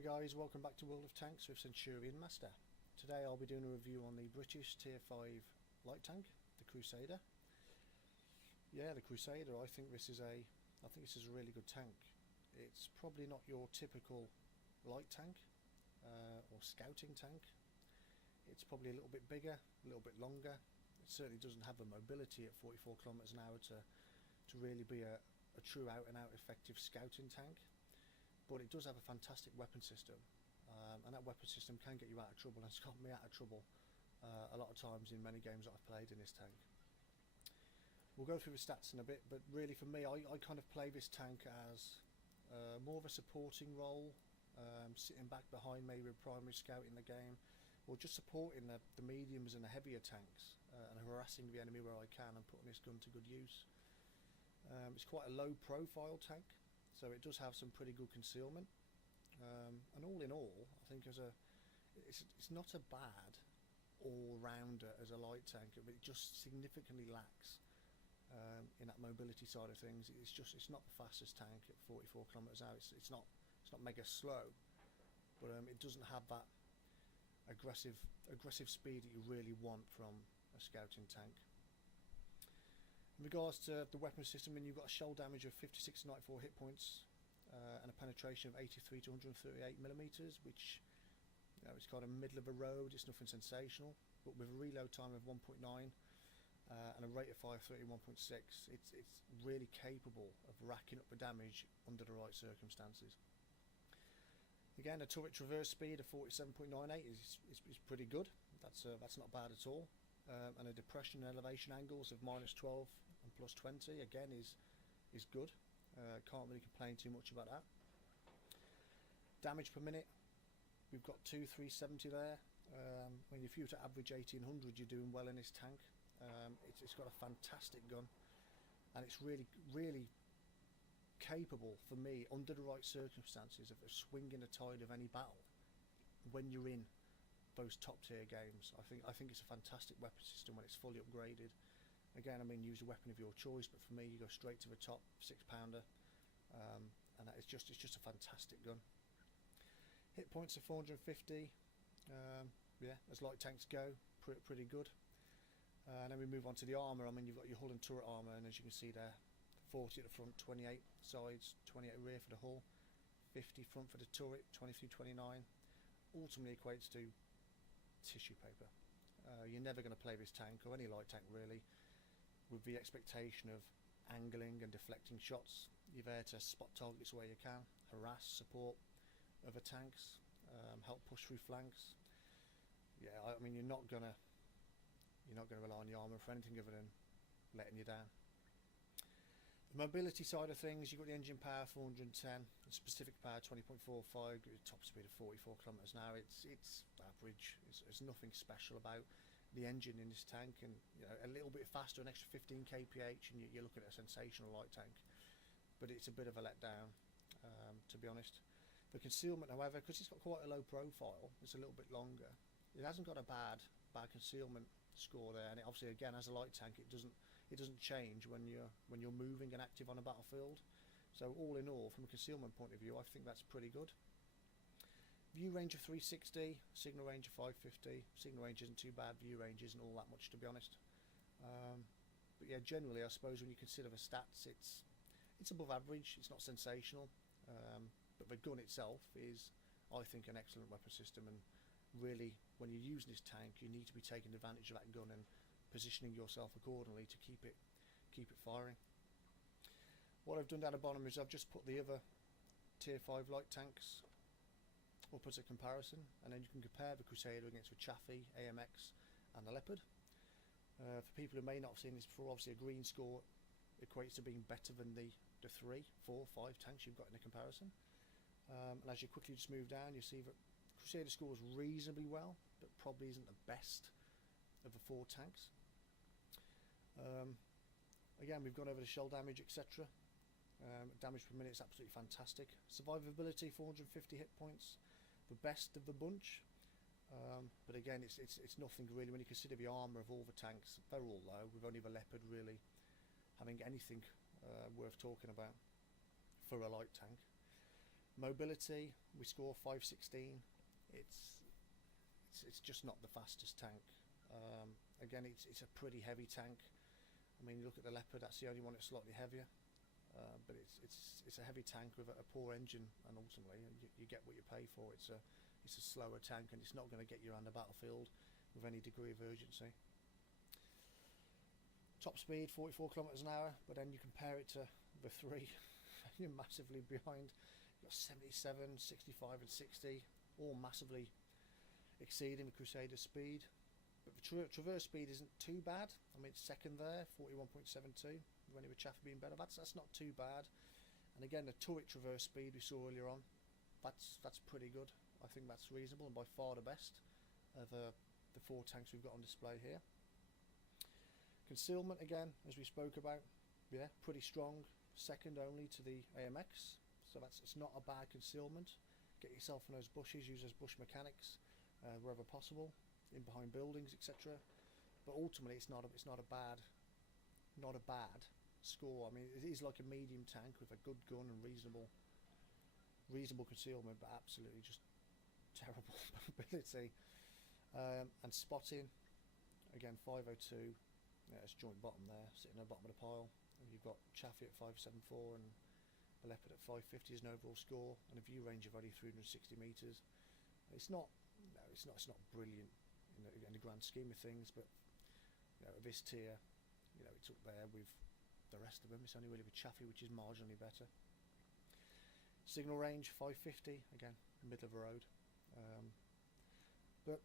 Hi guys, welcome back to World of Tanks with Centurion Master. Today I'll be doing a review on the British Tier 5 light tank, the Crusader. Yeah, the Crusader, I think this is a really good tank. It's probably not your typical light tank or scouting tank. It's probably a little bit bigger, a little bit longer. It certainly doesn't have the mobility at 44 kilometers an hour to really be a true out and out effective scouting tank. But it does have a fantastic weapon system, and that weapon system can get you out of trouble, and it's got me out of trouble a lot of times in many games that I've played in this tank. We'll go through the stats in a bit, but really for me I kind of play this tank as more of a supporting role, sitting back behind maybe a primary scout in the game, or just supporting the mediums and the heavier tanks and harassing the enemy where I can and putting this gun to good use. It's quite a low profile tank, so it does have some pretty good concealment, and all in all I think it's not a bad all-rounder as a light tank, but it just significantly lacks in that mobility side of things. It's not the fastest tank at 44 kilometers an hour. It's not mega slow, but it doesn't have that aggressive speed that you really want from a scouting tank. In regards to the weapon system, you've got a shell damage of 56 to 94 hit points and a penetration of 83 to 138 millimeters, which, you know, it's kind of middle of the road. It's nothing sensational, but with a reload time of 1.9 and a rate of fire 31.6, it's really capable of racking up the damage under the right circumstances. Again, a turret traverse speed of 47.98 is pretty good. That's not bad at all. And a depression and elevation angles of -12 and +20 again is good. Can't really complain too much about that. Damage per minute, we've got 370 there. When if you were to average 1800, you're doing well in this tank. It's got a fantastic gun, and it's really capable for me under the right circumstances of swinging the tide of any battle when you're in those top tier games. I think it's a fantastic weapon system when it's fully upgraded. Again, I mean, use a weapon of your choice, but for me you go straight to the top 6-pounder, and it's just a fantastic gun. Hit points of 450, yeah, as light tanks go, pretty good. And then we move on to the armour. I mean, you've got your hull and turret armour, and as you can see there, 40 at the front, 28 sides, 28 rear for the hull, 50 front for the turret, 23, 29. Ultimately equates to tissue paper. You're never going to play this tank, or any light tank really, with the expectation of angling and deflecting shots. You're there to spot targets where you can, harass, support other tanks, help push through flanks. Yeah, I mean, you're not gonna rely on the armour for anything other than letting you down. The mobility side of things, you've got the engine power 410, the specific power 20.45, top speed of 44 kilometers an hour. It's average. There's nothing special about the engine in this tank, and you know, a little bit faster, an extra 15 kph, and you're looking at a sensational light tank. But it's a bit of a letdown, to be honest. The concealment, however, because it's got quite a low profile, it's a little bit longer. It hasn't got a bad concealment score there, and it obviously, again, as a light tank, it doesn't change when you're moving and active on a battlefield. So all in all, from a concealment point of view, I think that's pretty good. View range of 360, signal range of 550. Signal range isn't too bad, view range isn't all that much, to be honest. But yeah, generally I suppose when you consider the stats, it's above average. It's not sensational, but the gun itself is, I think, an excellent weapon system, and really when you're using this tank you need to be taking advantage of that gun and positioning yourself accordingly to keep it firing. What I've done down the bottom is I've just put the other tier 5 light tanks up as a comparison, and then you can compare the Crusader against the Chaffee, AMX and the Leopard. For people who may not have seen this before, obviously a green score equates to being better than the 3, 4, 5 tanks you've got in the comparison. And as you quickly just move down, you see that Crusader scores reasonably well, but probably isn't the best of the 4 tanks. Again, we've gone over the shell damage, etc. Damage per minute is absolutely fantastic. Survivability 450 hit points, the best of the bunch. But again, it's nothing really when you consider the armour of all the tanks. They're all low, with only the Leopard really having anything worth talking about for a light tank. Mobility, we score 516. It's just not the fastest tank. Again, it's a pretty heavy tank. I mean, you look at the Leopard, that's the only one that's slightly heavier. But it's a heavy tank with a poor engine, and ultimately you get what you pay for. It's a slower tank, and it's not going to get you around the battlefield with any degree of urgency. Top speed 44 kilometers an hour, but then you compare it to the 3, you're massively behind. You've got 77, 65 and 60, all massively exceeding the Crusader speed. But the traverse speed isn't too bad. I mean, it's second there, 41.72. When it with Chaffee being better, that's not too bad. And again, the turret traverse speed we saw earlier on, that's pretty good. I think that's reasonable and by far the best of the 4 tanks we've got on display here. Concealment, again, as we spoke about, yeah, pretty strong, second only to the AMX. So it's not a bad concealment. Get yourself in those bushes, use those bush mechanics wherever possible, in behind buildings, etc. But ultimately, it's not a bad score. I mean, it is like a medium tank with a good gun and reasonable concealment, but absolutely just terrible mobility. And spotting, again, 502. Yeah, it's joint bottom there, sitting at the bottom of the pile. And you've got Chaffee at 574 and the Leopard at 550 is an overall score, and a view range of only 360 metres. It's not brilliant in the grand scheme of things, but you know, this tier, you know, it's up there with the rest of them. It's only really with Chaffee, which is marginally better. Signal range 550, again, middle of the road. But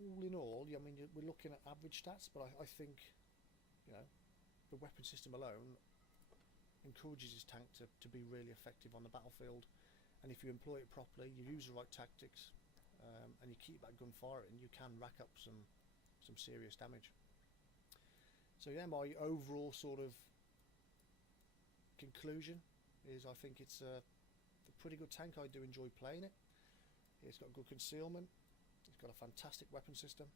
all in all, I mean, we're looking at average stats, but I think, you know, the weapon system alone encourages his tank to be really effective on the battlefield. And if you employ it properly, you use the right tactics, and you keep that gun firing, you can rack up some serious damage. So yeah, my overall sort of conclusion is I think it's a pretty good tank. I do enjoy playing it. It's got good concealment. It's got a fantastic weapon system.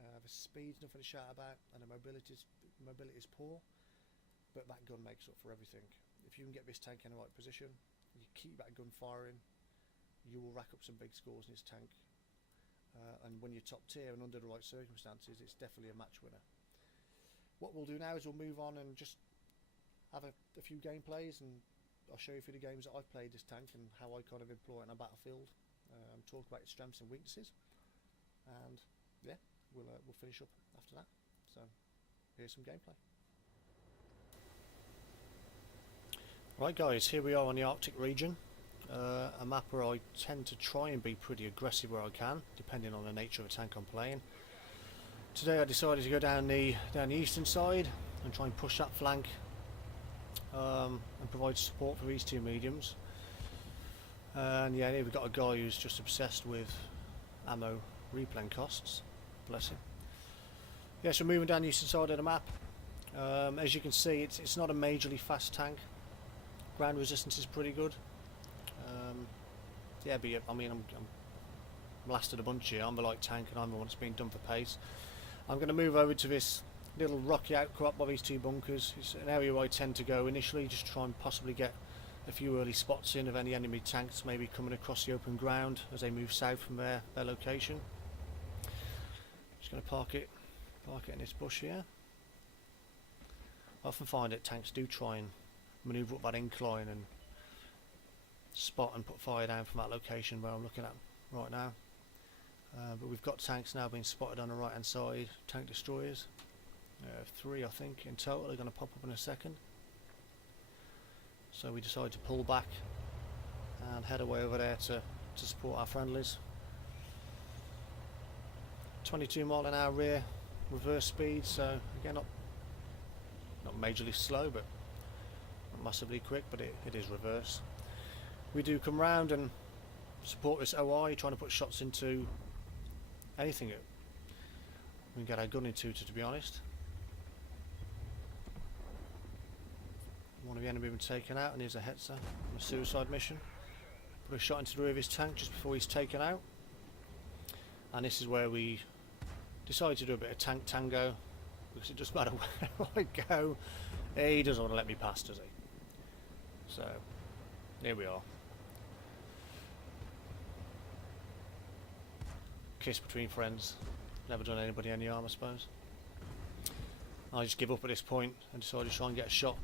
The speed's nothing to shout about, and the mobility is poor. But that gun makes up for everything. If you can get this tank in the right position, you keep that gun firing, you will rack up some big scores in this tank. And when you're top tier and under the right circumstances, it's definitely a match winner. What we'll do now is we'll move on and just have a few gameplays, and I'll show you through the games that I've played this tank and how I kind of employ it on a battlefield. Talk about its strengths and weaknesses, and yeah, we'll finish up after that. So here's some gameplay. Right guys, here we are on the Arctic region, a map where I tend to try and be pretty aggressive where I can, depending on the nature of the tank I'm playing. Today I decided to go down the eastern side and try and push that flank and provide support for these 2 mediums. And yeah, here we've got a guy who's just obsessed with ammo replaying costs, bless him. Yeah, so moving down the eastern side of the map. As you can see, it's not a majorly fast tank. Ground resistance is pretty good. Yeah, but I mean, I'm blasted a bunch here. I'm the light tank, and I'm the one that's being done for pace. I'm going to move over to this little rocky outcrop by these 2 bunkers. It's an area where I tend to go initially, just try and possibly get a few early spots in of any enemy tanks maybe coming across the open ground as they move south from their location. Just going to park it in this bush here. I often find that tanks do try and manoeuvre up that incline and spot and put fire down from that location where I'm looking at right now. But we've got tanks now being spotted on the right hand side, tank destroyers. 3 I think in total are going to pop up in a second. So we decided to pull back and head away over there to support our friendlies. 22 mile an hour rear reverse speed, so again not majorly slow, but not massively quick, but it is reverse. We do come round and support this OI, trying to put shots into anything we can get our gun into, to be honest. One of the enemy been taken out, and here's a Hetzer on a suicide mission. Put a shot into the rear of his tank just before he's taken out. And this is where we decided to do a bit of tank tango, because it doesn't matter where I go, he doesn't want to let me pass, does he? So here we are. kiss between friends. Never done anybody any harm, I suppose. I just give up at this point and decided to try and get a shot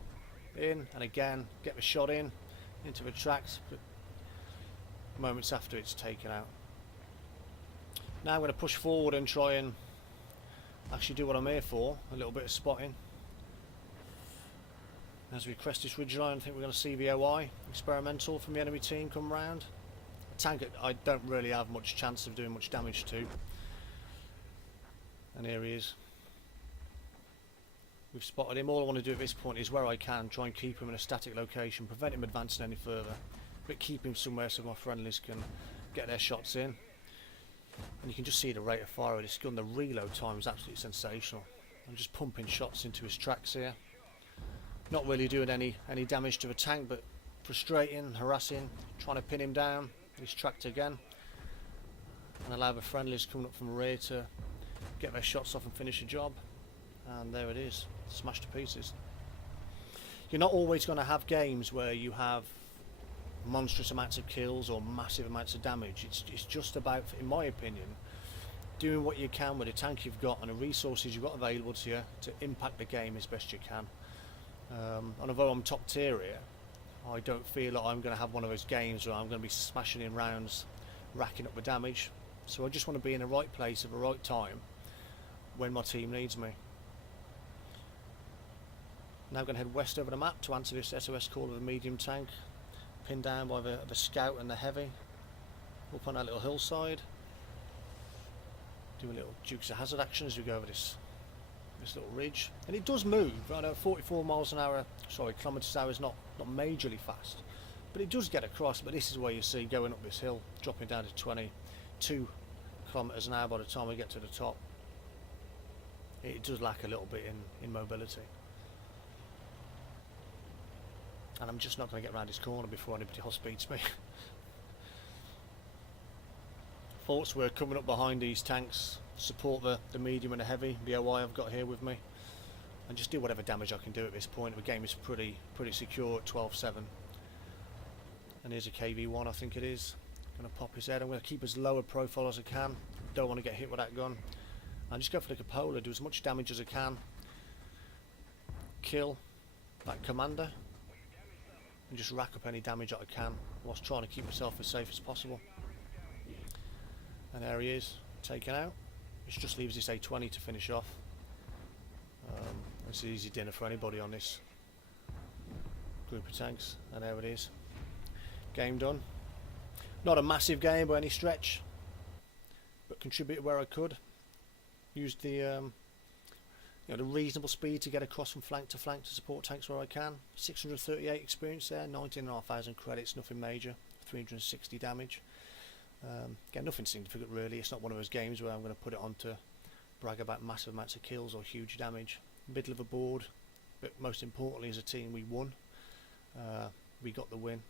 in, and again get the shot in into the tracks, but moments after it's taken out. Now I'm going to push forward and try and actually do what I'm here for, a little bit of spotting. As we crest this ridgeline, I think we're going to see the OI experimental from the enemy team come round. A tank that I don't really have much chance of doing much damage to. And here he is. We've spotted him. All I want to do at this point is, where I can, try and keep him in a static location, prevent him advancing any further, but keep him somewhere so my friendlies can get their shots in. And you can just see the rate of fire of this gun. The reload time is absolutely sensational. I'm just pumping shots into his tracks here. Not really doing any damage to the tank, but frustrating, harassing, trying to pin him down. He's tracked again. And allow the friendlies coming up from the rear to get their shots off and finish the job. And there it is, smashed to pieces. You're not always going to have games where you have monstrous amounts of kills or massive amounts of damage. It's just about, in my opinion, doing what you can with the tank you've got and the resources you've got available to you to impact the game as best you can. And although I'm top tier here, I don't feel like I'm going to have one of those games where I'm going to be smashing in rounds, racking up the damage. So I just want to be in the right place at the right time when my team needs me. Now I'm going to head west over the map to answer this SOS call of the medium tank, pinned down by the scout and the heavy, up on that little hillside. Do a little Dukes of Hazzard action as we go over this little ridge, and it does move. I know 44 miles an hour, sorry, kilometres an hour is not majorly fast, but it does get across. But this is where you see going up this hill, dropping down to 22 kilometres an hour by the time we get to the top. It does lack a little bit in mobility. And I'm just not going to get around this corner before anybody hot speeds me. Thoughts were coming up behind these tanks, support the medium and the heavy, the OI I've got here with me, and just do whatever damage I can do at this point. The game is pretty secure at 12-7. And here's a KV-1, I think it is. Going to pop his head. I'm going to keep as low a profile as I can. Don't want to get hit with that gun. And just go for the cupola, do as much damage as I can. Kill that commander. And just rack up any damage that I can whilst trying to keep myself as safe as possible. And there he is, taken out. Which just leaves this A20 to finish off. It's an easy dinner for anybody on this group of tanks. And there it is. Game done. Not a massive game by any stretch, but contributed where I could. Used the the reasonable speed to get across from flank to support tanks where I can. 638 experience there, 19,500 credits, nothing major, 360 damage. Again, nothing significant really. It's not one of those games where I'm going to put it on to brag about massive amounts of kills or huge damage. Middle of the board, but most importantly as a team we won. We got the win,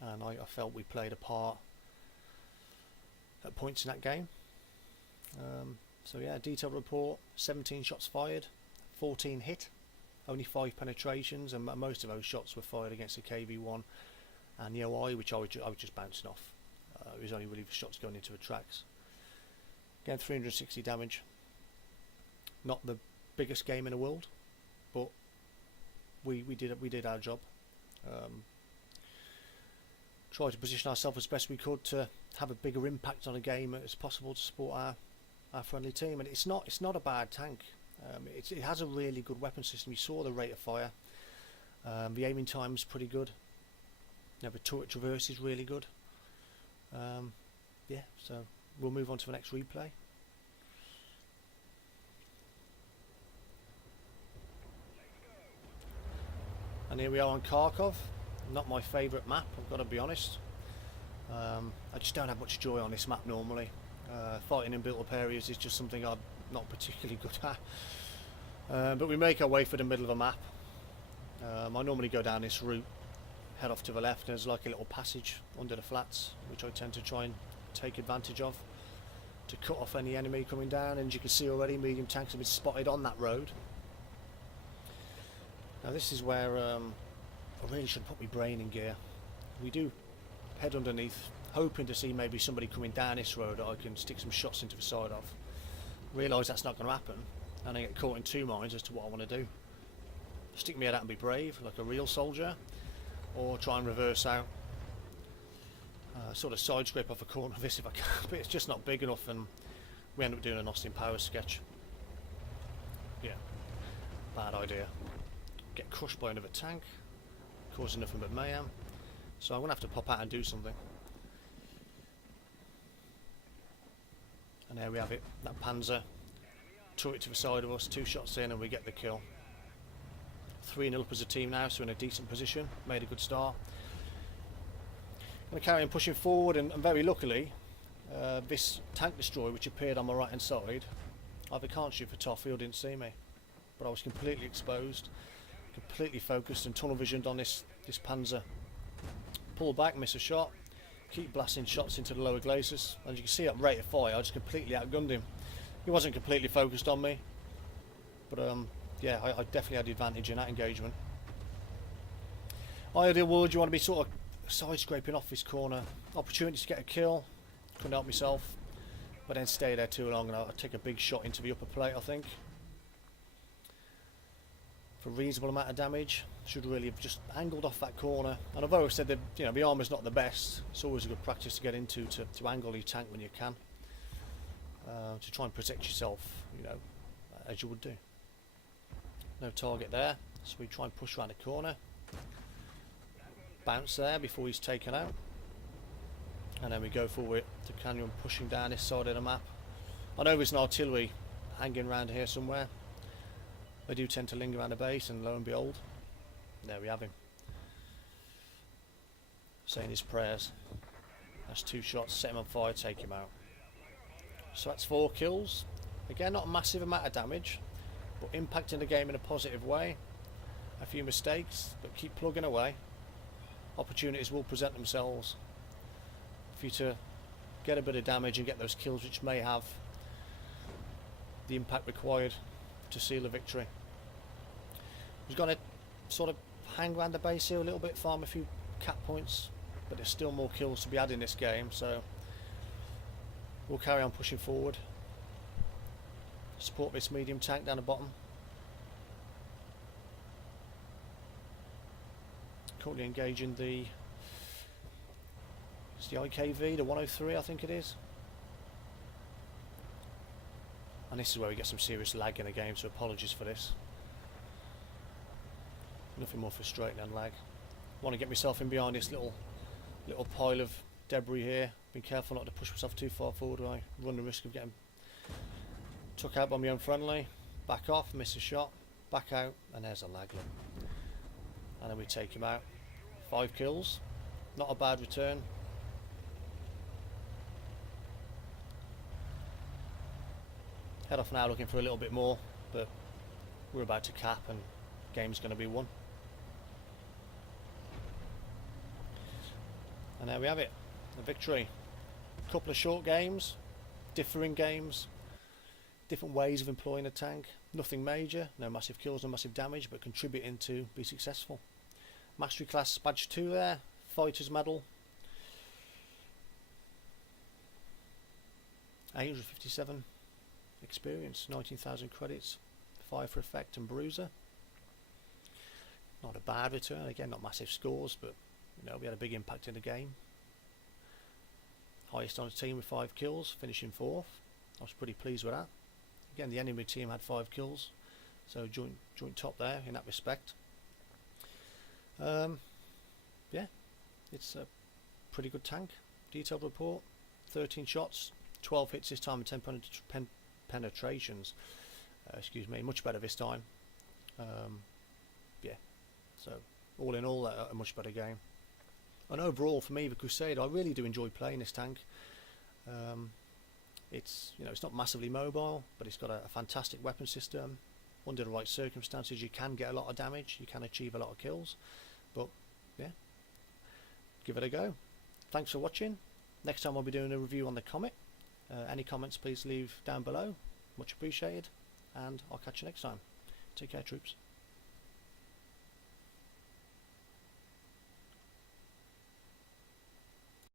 and I felt we played a part at points in that game. So yeah, detailed report, 17 shots fired, 14 hit, only 5 penetrations, and most of those shots were fired against the KV-1 and the OI, which I was just bouncing off. It was only really the shots going into the tracks. Again, 360 damage. Not the biggest game in the world, but we did our job. Tried to position ourselves as best we could to have a bigger impact on a game as possible to support our friendly team. And it's not a bad tank. It has a really good weapon system. You saw the rate of fire. The aiming time is pretty good. The turret traverse is really good. Yeah, so we'll move on to the next replay. And here we are on Kharkov. Not my favourite map, I've got to be honest. I just don't have much joy on this map normally. Fighting in built up areas is just something I'm not particularly good at. But we make our way for the middle of a map. I normally go down this route, head off to the left, and there's like a little passage under the flats, which I tend to try and take advantage of to cut off any enemy coming down. And you can see already medium tanks have been spotted on that road. Now this is where I really should put my brain in gear. We do head underneath hoping to see maybe somebody coming down this road that I can stick some shots into the side of. Realise that's not going to happen, and I get caught in two minds as to what I want to do. Stick my head out and be brave, like a real soldier, or try and reverse out. Sort of side scrape off a corner of this if I can, but it's just not big enough, and we end up doing an Austin Powers sketch. Yeah, bad idea. Get crushed by another tank, causing nothing but mayhem. So I'm going to have to pop out and do something. And there we have it, that Panzer. Turret to the side of us, 2 shots in and we get the kill. 3-0 up as a team now, so in a decent position, made a good start. Going to carry on pushing forward, and very luckily, this tank destroyer which appeared on my right hand side, either can't shoot for toffee or didn't see me. But I was completely exposed, completely focused and tunnel visioned on this Panzer. Pull back, miss a shot, keep blasting shots into the lower glacis. As you can see at rate of fire, I just completely outgunned him. He wasn't completely focused on me, but yeah, I definitely had the advantage in that engagement. Ideal would you want to be sort of side scraping off this corner. Opportunity to get a kill, couldn't help myself, but then stay there too long and I'll take a big shot into the upper plate, I think. For a reasonable amount of damage, should really have just angled off that corner. And although I said that, you know, the armour's not the best, it's always a good practice to get into to angle your tank when you can, to try and protect yourself, you know, as you would do. No target there, so we try and push around the corner, bounce there before he's taken out, and then we go forward to canyon, pushing down this side of the map. I know there's an artillery hanging around here somewhere. They do tend to linger around the base, and lo and behold, there we have him, saying his prayers. That's 2 shots, set him on fire, take him out. So that's 4 kills. Again, not a massive amount of damage, but impacting the game in a positive way. A few mistakes, but keep plugging away. Opportunities will present themselves for you to get a bit of damage and get those kills which may have the impact required to seal a victory. We've got to sort of hang around the base here a little bit, farm a few cap points, but there's still more kills to be had in this game, so we'll carry on pushing forward. Support this medium tank down the bottom. Currently engaging it's the IKV, the 103 I think it is. And this is where we get some serious lag in the game, so apologies for this. Nothing more frustrating than lag. Want to get myself in behind this little pile of debris here. Be careful not to push myself too far forward, or I run the risk of getting took out by my own friendly. Back off, miss a shot, back out, and there's a lag. And then we take him out. 5 kills, not a bad return. Head off now looking for a little bit more, but we're about to cap and game's going to be won. And there we have it, a victory. A couple of short games, differing games, different ways of employing a tank. Nothing major, no massive kills, no massive damage, but contributing to be successful. Mastery class badge 2 there, fighter's medal. 857 experience, 19,000 credits, 5 for effect and bruiser. Not a bad return, again not massive scores, but you know, we had a big impact in the game. Highest on the team with 5 kills, finishing 4th. I was pretty pleased with that. Again, the enemy team had 5 kills, so joint top there in that respect. Yeah, it's a pretty good tank. Detailed report, 13 shots, 12 hits this time and 10 penetrations. Excuse me, much better this time. Yeah, so all in all, a much better game. And overall, for me, the Crusader, I really do enjoy playing this tank. It's, you know, it's not massively mobile, but it's got a fantastic weapon system. Under the right circumstances, you can get a lot of damage, you can achieve a lot of kills. But yeah, give it a go. Thanks for watching. Next time I'll be doing a review on the Comet. Any comments, please leave down below. Much appreciated, and I'll catch you next time. Take care, troops.